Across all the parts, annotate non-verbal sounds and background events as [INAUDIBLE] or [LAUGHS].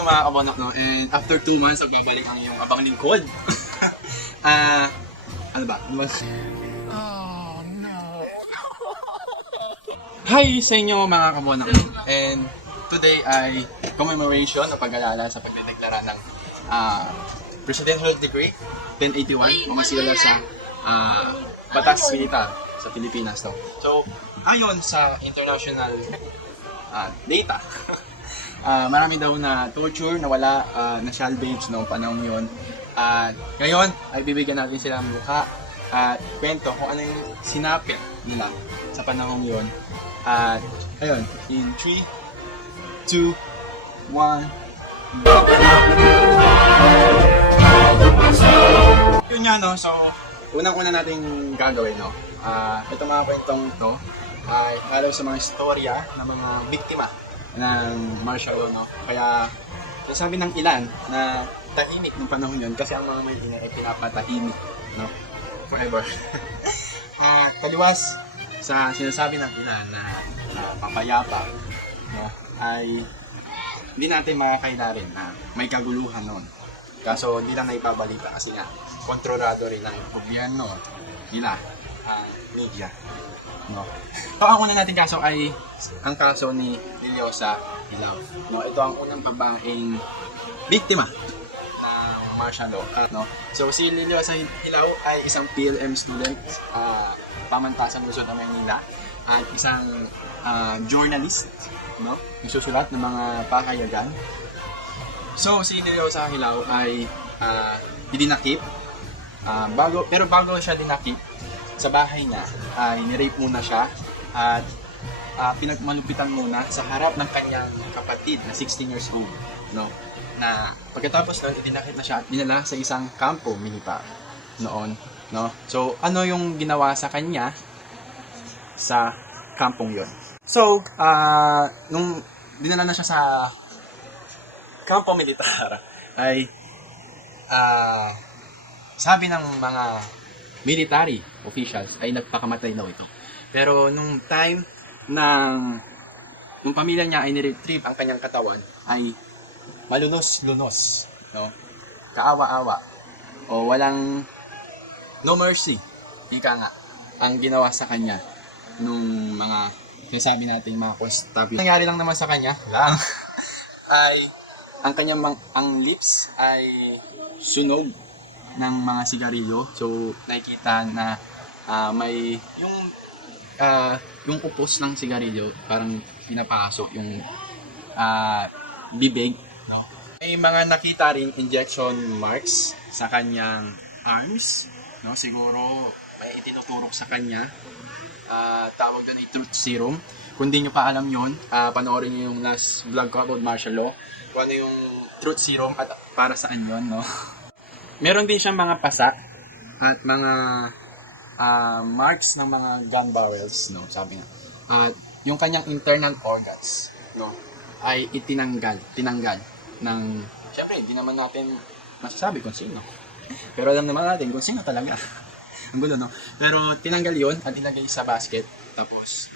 inyo mga kabonok, no? And after 2 months, magbabalik ang iyong abang lingkod. [LAUGHS] Ah, ano ba? Ano ba? Hi sa inyo mga kabonok. And today ay commemoration o pag-alala sa pagdedeklara ng ah, Presidential Decree 1081 umasilala sa ah, Batas Militar sa Pilipinas. No? So, ayon sa international ah, data, [LAUGHS] ah, marami daw na torture na wala ah, na salvage noong panahon yon. At ngayon ay bibigyan natin sila ng mukha at kwento kung ano yung sinapit nila sa panahon yon. At ayun, in 3, 2, 1. Yun nga no, so unang-una natin gagawin no. Ah, ito mga kwentong to ay lalo sa mga istorya ng mga biktima ng martial law no. Kaya sabi ng ilan na tahimik ng panahon yun kasi ang mga may ay pinapatahimik no. Forever. [LAUGHS] Ah, taliwas sa sinasabi ng ilan na, na mapayapa no, ay hindi natin makakaila rin na may kaguluhan noon. Kaso hindi lang naipabalita kasi nga kontrolado rin ng gobyerno nila ang media. No. So, ang una natin kaso ay ang kaso ni Liliosa Hilaw. No, ito ang unang babaeng biktima ng martial law. Uh, no? So si Liliosa Hilaw ay isang PLM student uh, pamantasan Luzon ng Manila at isang ah, journalist no? Nagsusulat ng mga pakayagan. So, si Liliosa Hilaw ay uh, dinakip. Ah, bago, pero bago siya dinakip, sa bahay niya ay nirape muna siya at ah, pinagmalupitan muna sa harap ng kanyang kapatid na 16 years old. No? Na pagkatapos nun, idinakip na siya at dinala sa isang kampo militar noon. No? So, ano yung ginawa sa kanya sa kampong yon? So, ah, nung dinala na siya sa kampo militar, ay ah, sabi ng mga military officials ay nagpakamatay daw ito. Pero nung time ng nung pamilya niya ay niretrieve ang kanyang katawan ay malunos-lunos, no? Kaawa-awa o walang no mercy, ika nga, ang ginawa sa kanya nung mga sinasabi natin mga constabulary. Nangyari lang naman sa kanya lang [LAUGHS] ay ang kanyang mang, ang lips ay sunog ng mga sigarilyo. So nakikita na ah, may yung ah, yung upos ng sigarilyo parang pinapasok yung ah, bibig. May mga nakita rin injection marks sa kanyang arms. No? Siguro may itinuturok sa kanya ah tawag doon ay truth serum. Kung di nyo pa alam yon, ah panoorin nyo yung last vlog ko about martial law. Kung ano yung truth serum at para saan yon, no? [LAUGHS] Meron din siyang mga pasa at mga ah, marks ng mga gun barrels, no? Sabi nga. At yung kanyang internal organs, no? Ay itinanggal, tinanggal ng, syempre, hindi naman natin masasabi kung sino. Pero alam naman natin kung sino talaga. [LAUGHS] Ang gulo, no? Pero tinanggal yon at ilagay sa basket. Tapos,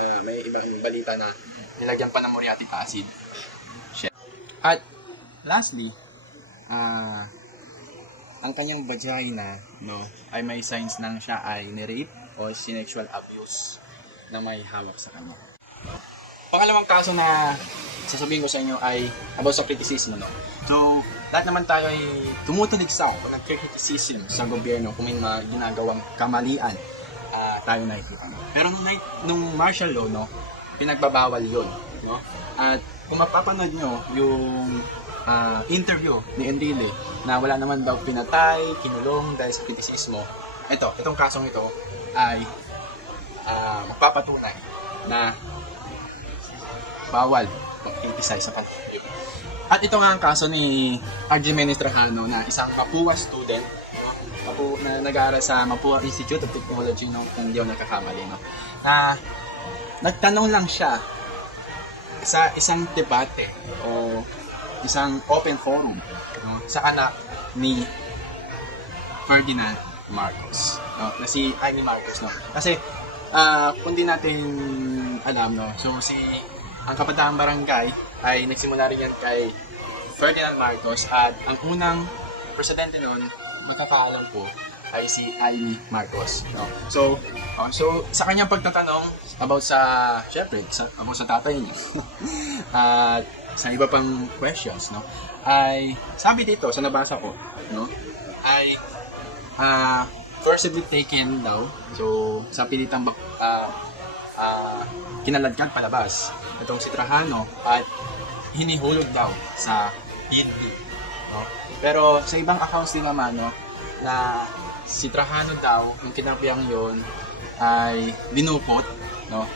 ah, may ibang balita na nilagyan pa ng muriatic acid. Shit. At, lastly, ah, ang kanyang vagina, no, ay may signs ng siya ay ni-rape o sexual abuse na may hawak sa kanya. Pangalawang kaso na sasabihin ko sa inyo ay about sa criticism, no? So, lahat naman tayo ay tumutuligsaw o nag-criticism sa gobyerno kung may mga ginagawang kamalian ah, tayo nakikita. Pero nung, nung martial law, no, pinagbabawal yon no? At kung mapapanood nyo yung ah, interview ni Enrile na wala naman daw pinatay, kinulong dahil sa kritisismo, ito, itong kasong ito ay ah, magpapatunay na bawal mag-criticize sa panahon. At ito nga ang kaso ni RG Menestrajano na isang Mapua student Mapu, na nag-aaral sa Mapua Institute of Technology no, kung hindi ako nagkakamali. No, na nagtanong lang siya sa isang debate o isang open forum no, sa anak ni Ferdinand Marcos. No, na si Amy Marcos. No. Kasi ah kung di natin alam, no, so si ang kapatang barangay ay nagsimula rin yan kay Ferdinand Marcos at ang unang presidente noon, magkakaalam po, ay si Amy Marcos. No? So, oh, so sa kanyang pagtatanong about sa, syempre, sa, about sa tatay niya, [LAUGHS] at sa iba pang questions, no? ay sabi dito sa nabasa ko, no? ay ah forcibly taken daw. So, sa pilitang bak- ah ah, kinaladkad palabas itong si Trajano at hinihulog daw sa Hindi. No? Pero sa ibang accounts din naman, no, na si Trajano daw, yung kinapiyang yon ay dinukot, no?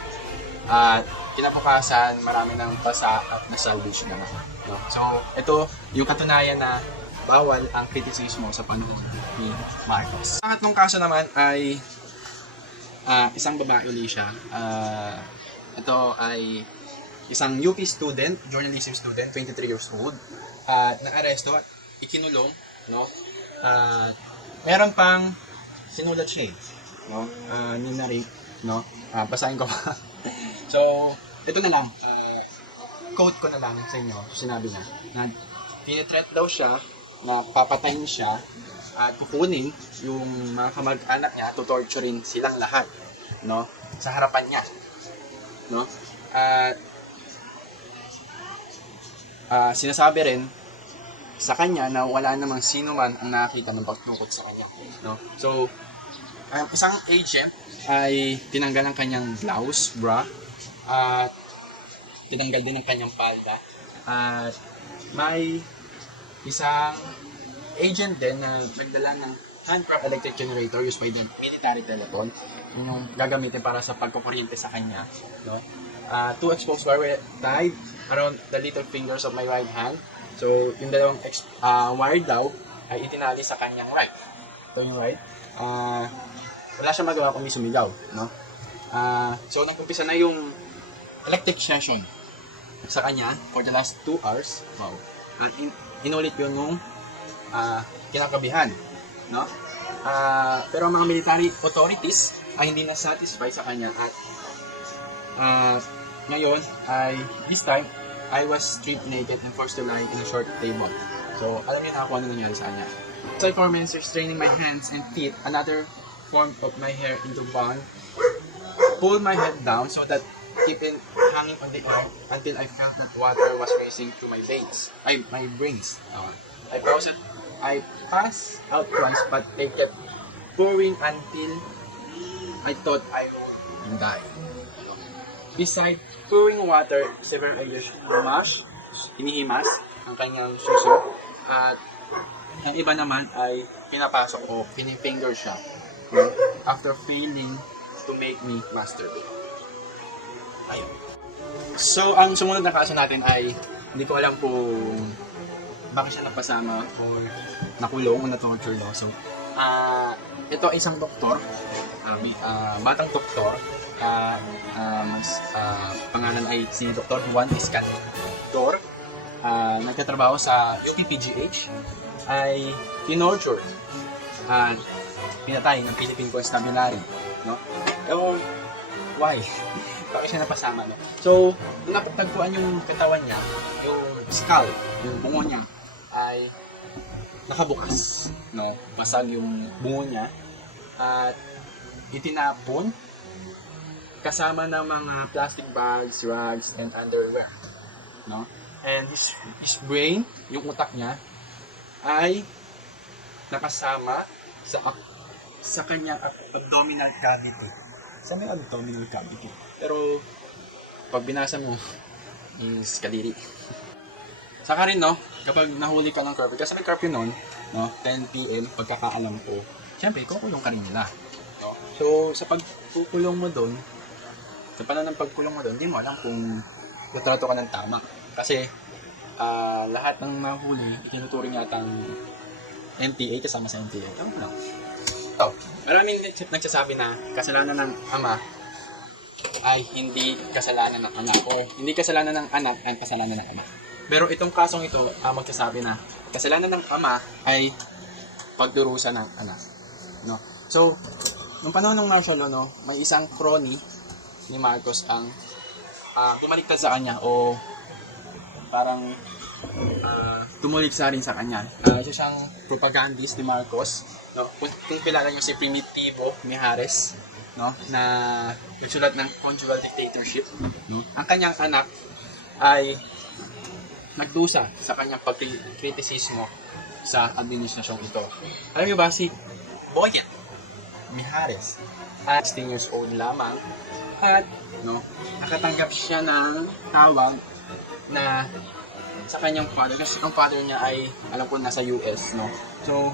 At kinabukasan, marami ng basa at na-salvage na. No? So, ito yung katunayan na bawal ang kritisismo sa panahon ni Marcos. Ang tatlong kaso naman ay ah, isang babae uli siya. Ah, ito ay isang UP student, journalism student, 23 years old. At na-aresto at ikinulong, no? At meron pang sinulat siya eh, no? Ah, ninarate, no? Ah, basahin ko pa. [LAUGHS] so, ito na lang. ah, quote ko na lang sa inyo. Sinabi niya na tinitreat daw siya na papatayin siya at kukunin yung mga kamag-anak niya, tutorturin silang lahat, no? Sa harapan niya, no? At ah, sinasabi rin sa kanya na wala namang sino man ang nakakita ng pagtungkot sa kanya, no? So, ang isang agent ay tinanggal ang kanyang blouse, bra, at tinanggal din ang kanyang palda. At may isang agent din na nagdala ng handcraft electric generator used by the military telephone. Yun yung gagamitin para sa pagkukuryente sa kanya. No? Uh, two exposed wire were tied around the little fingers of my right hand. So, yung dalawang ex- uh, wire daw ay itinali sa kanyang right. Ito yung right. Uh, wala siya magawa kundi sumigaw. No? Uh, so, nagkumpisa na yung electric session sa kanya for the last 2 hours. Wow. At in, inulit yun yung ah, kinakabihan. No? Ah, pero ang mga military authorities ay hindi na satisfied sa kanya at ah, ngayon ay this time I was stripped naked and forced to lie in a short table. So, alam niyo na kung ano nangyari sa kanya. Aside from restraining my hands and feet, another form of my hair into bun, pull my head down so that keep it hanging on the air until I felt that water was racing to my veins, ay, my brains. Uh, I it, I passed out twice, but they kept pouring until I thought I would die. Beside pouring water, several English mash, hinihimas ang kanyang suso, at ang iba naman ay pinapasok o pinifinger siya after failing to make me masturbate. Ayun. So, ang sumunod na kaso natin ay hindi ko alam kung bakit siya napasama or nakulong o na-torture no. So, ah ito ay isang doktor, ah, batang doktor, ah ah, mas, ah, pangalan ay si Dr. Juan Escandor, ah nagtatrabaho sa UPPGH, ay tinorture at pinatay ng Philippine Constabulary. No? Ewan, why? Bakit siya napasama, no? So, nung napagtagpuan yung katawan niya, yung skull, yung bungo niya, ay nakabukas, no? Basag yung bungo niya, at itinapon kasama ng mga plastic bags, rags, and underwear, no? And his, his brain, yung utak niya, ay nakasama sa sa kanyang ab- abdominal cavity. Sa may abdominal cavity. Pero, pag binasa mo, is kadiri. Saka rin, no, kapag nahuli ka ng curfew, kasi may curfew noon, no, 10 p.m., pagkakaalam ko, syempre, kukulong ka rin nila. No? So, sa pagkukulong mo doon, sa panahon ng pagkulong mo doon, hindi mo alam kung natrato ka ng tama. Kasi, ah, lahat ng nahuli, itinuturing yata ang NPA kasama sa NPA. Tama lang. Ito, maraming nags- nagsasabi na kasalanan ng ama ay hindi kasalanan ng anak or hindi kasalanan ng anak ay kasalanan ng ama. Pero itong kasong ito, ah, magsasabi na kasalanan ng ama ay pagdurusa ng anak. No? So, nung panahon ng martial law, no, may isang crony ni Marcos ang ah, bumaliktad sa kanya o parang ah, tumuligsa rin sa kanya. Ah, isa siyang propagandist ni Marcos. No? Kung, kung kilala niyo si Primitivo Mijares, no? na nagsulat ng Conjugal Dictatorship. No? Ang kanyang anak ay nagdusa sa kanyang pagkritisismo sa administrasyong ito. Alam niyo ba si Boyet Mijares at 16 years old lamang at no, nakatanggap siya ng tawag na sa kanyang father kasi ang father niya ay alam ko nasa US no so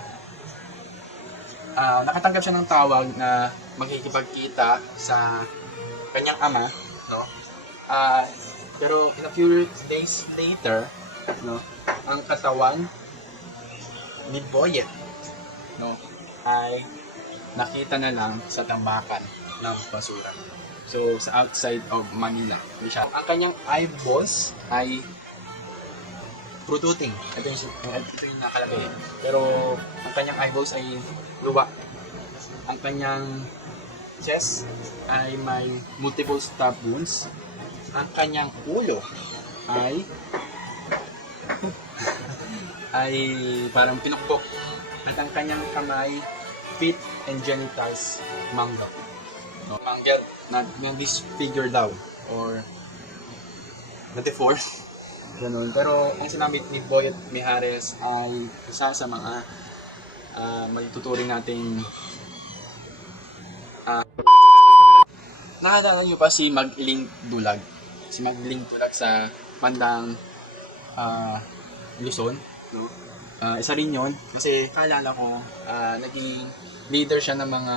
ah nakatanggap siya ng tawag na magkikipagkita sa kanyang ama no ah pero in a few days later no ang katawan ni Boyet no ay nakita na lang sa tambakan ng basura. So, sa outside of Manila. Siya. Ang kanyang eyeballs ay protruding. Ito yung, ito yung nakalagay. Pero, ang kanyang eyeballs ay luwa. Ang kanyang chest ay may multiple stab wounds. Ang kanyang ulo ay [LAUGHS] ay parang pinukpok. At ang kanyang kamay feet and genitals mangled. No, mangled, not, not disfigured daw or not deformed. [LAUGHS] Ganun. Pero ang sinabi ni Boyet Mijares ay isa sa mga uh, magtuturing nating uh, Nakadala niyo pa si Magling Dulag. Si Magling Dulag sa bandang ah, Luzon. No? Ah, isa rin yun. Kasi kaalala ko, ah, naging leader siya ng mga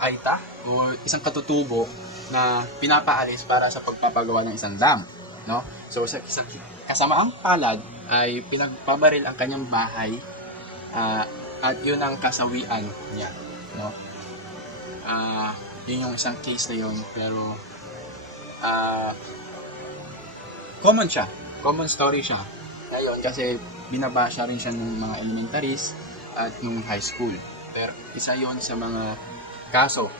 Aita o isang katutubo na pinapaalis para sa pagpapagawa ng isang dam. No? So, sa isang kasamaang palad ay pinagpabaril ang kanyang bahay ah, at yun ang kasawian niya. No? Ah, yun yung isang case na yun. Pero, ah, common siya. Common story siya. Ngayon, kasi binabasya rin siya ng mga elementaries at nung high school. Pero isa yon sa mga kaso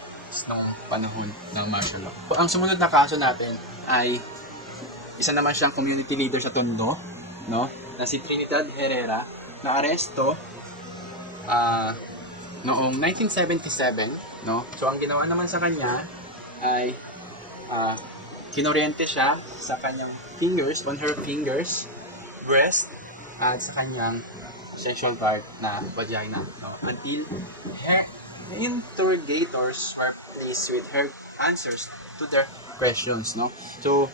nung panahon ng martial law. Ang sumunod na kaso natin ay isa naman siyang community leader sa Tondo, no? Na si Trinidad Herrera na aresto ah noong 1977, no? So ang ginawa naman sa kanya ay ah kinoriente siya sa kanyang fingers, on her fingers, breast, at sa kanyang sexual part na vagina. No? Until her interrogators were pleased with her answers to their questions. No? So,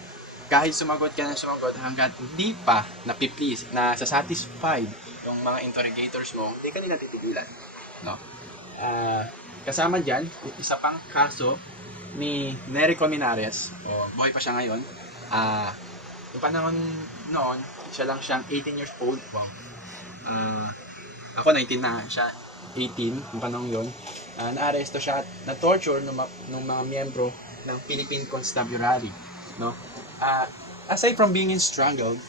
kahit sumagot ka na sumagot hanggat hindi pa napiplease, na satisfied yung mga interrogators mo, hindi ka nila titigilan. No? Ah, kasama dyan, isa pang kaso ni Nery Colmenares, o boy pa siya ngayon, ah, yung panahon noon, siya lang siyang 18 years old. Wow. Ah, ako 19 na siya, 18, yung panahon yon. Ah, naaresto siya at na-torture ng, ng mga miyembro ng Philippine Constabulary. No? Ah, aside from being strangled,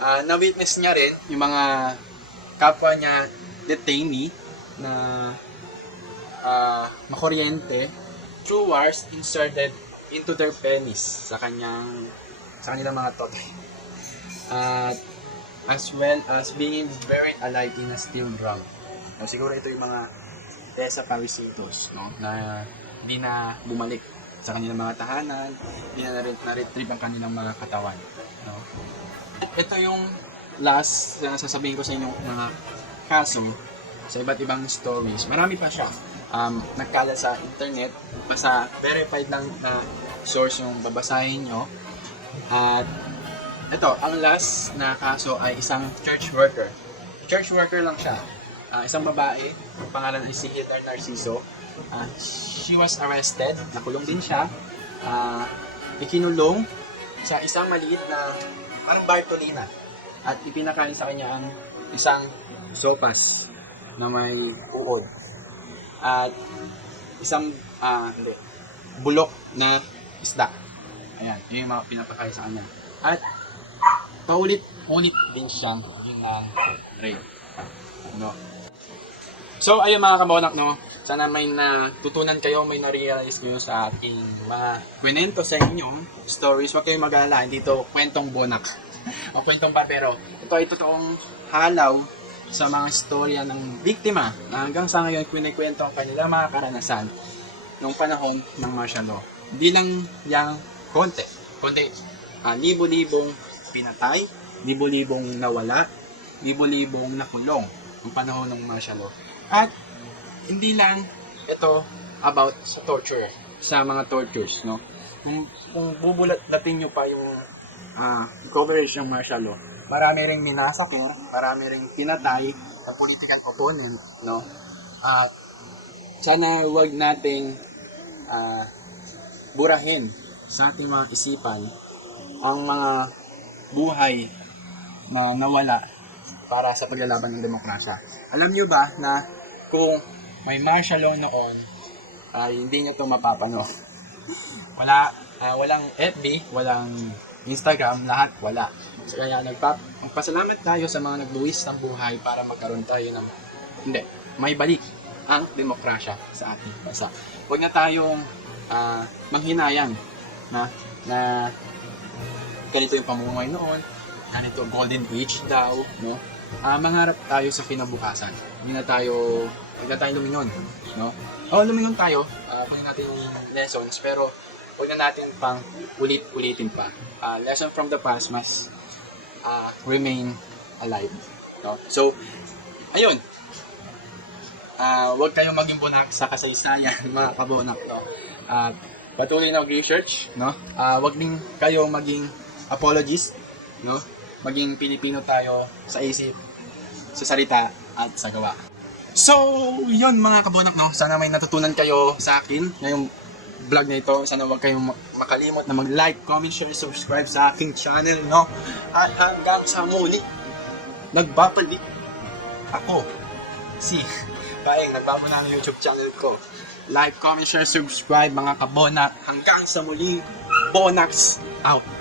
ah, na-witness niya rin yung mga kapwa niya detainee na ah, makuryente through wires inserted into their penis sa kanyang sa kanilang mga totoy. [LAUGHS] At as well as being buried alive in a steel drum. O, siguro ito yung mga desaparecidos, no? Na hindi na bumalik sa kanilang mga tahanan, hindi na- na-retrieve ang kanilang mga katawan. No? Ito yung last na sasabihin ko sa inyo mga kaso sa iba't ibang stories. Marami pa siya. Um, nagkalat sa internet, basta verified lang na source yung babasahin nyo. At ito, ang last na kaso ay isang church worker. Church worker lang siya. Ah, isang babae, ang pangalan ay si Hitler Narciso. Ah, she was arrested, nakulong din siya. Ah, ikinulong sa isang maliit na parang Bartolina. At ipinakain sa kanya ang isang sopas na may uod. At isang, ah, hindi, bulok na isda. Ayan, yun yung mga pinapakain sa kanya. At paulit-ulit din siyang yun na rape. No? So, ayun mga kamonak, no? Sana may natutunan kayo, may na-realize kayo sa aking mga kwenento sa inyo, stories. Huwag kayong mag-alala, hindi to kwentong bonak. [LAUGHS] o kwentong pa pero ito ay totoong halaw sa mga istorya ng biktima na hanggang sa ngayon kwinikwento ang kanilang mga karanasan noong panahon ng martial law. Hindi lang yang konti, kundi ah, libo-libong pinatay, libo-libong nawala, libo-libong nakulong noong panahon ng martial law. At hindi lang ito about sa torture, sa mga tortures, no? Kung, kung bubulatin nyo pa yung ah, coverage ng martial law, marami ring minasakir, marami ring pinatay na political opponent, no? At sana wag nating ah, burahin sa ating mga isipan ang mga buhay na nawala para sa paglalaban ng demokrasya. Alam nyo ba na kung may martial law noon, ay hindi nyo ito mapapano. [LAUGHS] Wala, ah, walang FB, walang Instagram, lahat wala. Kaya nagpap magpasalamat tayo sa mga nagbuwis ng buhay para magkaroon tayo ng hindi, may balik ang demokrasya sa ating bansa. Huwag na tayong ah, manghinayang na na ganito yung pamumuhay noon, ganito golden age daw, no? Ah, mangarap tayo sa kinabukasan. Hindi na tayo, hindi na tayo lumingon, no? Oo, lumingon tayo, uh, kunin natin yung lessons, pero huwag na natin pang ulit-ulitin pa. Ah, lesson from the past must ah, remain alive, no? So, ayun. Ah, huwag kayong maging bunak sa kasaysayan, [LAUGHS] mga kabonak, no? At patuloy na mag-research, no? Ah, huwag din kayo maging apologist, no? Maging Pilipino tayo sa isip, sa salita, at sa gawa. So, yun mga kabonak, no? Sana may natutunan kayo sa akin ngayong vlog na ito. Sana huwag kayong mak- makalimot na mag-like, comment, share, subscribe sa aking channel, no? At hanggang sa muli, nagbabalik ako, si [LAUGHS] Kaeng, nagbabalik ng YouTube channel ko. Like, comment, share, subscribe mga kabonak. Hanggang sa muli, Bonax out!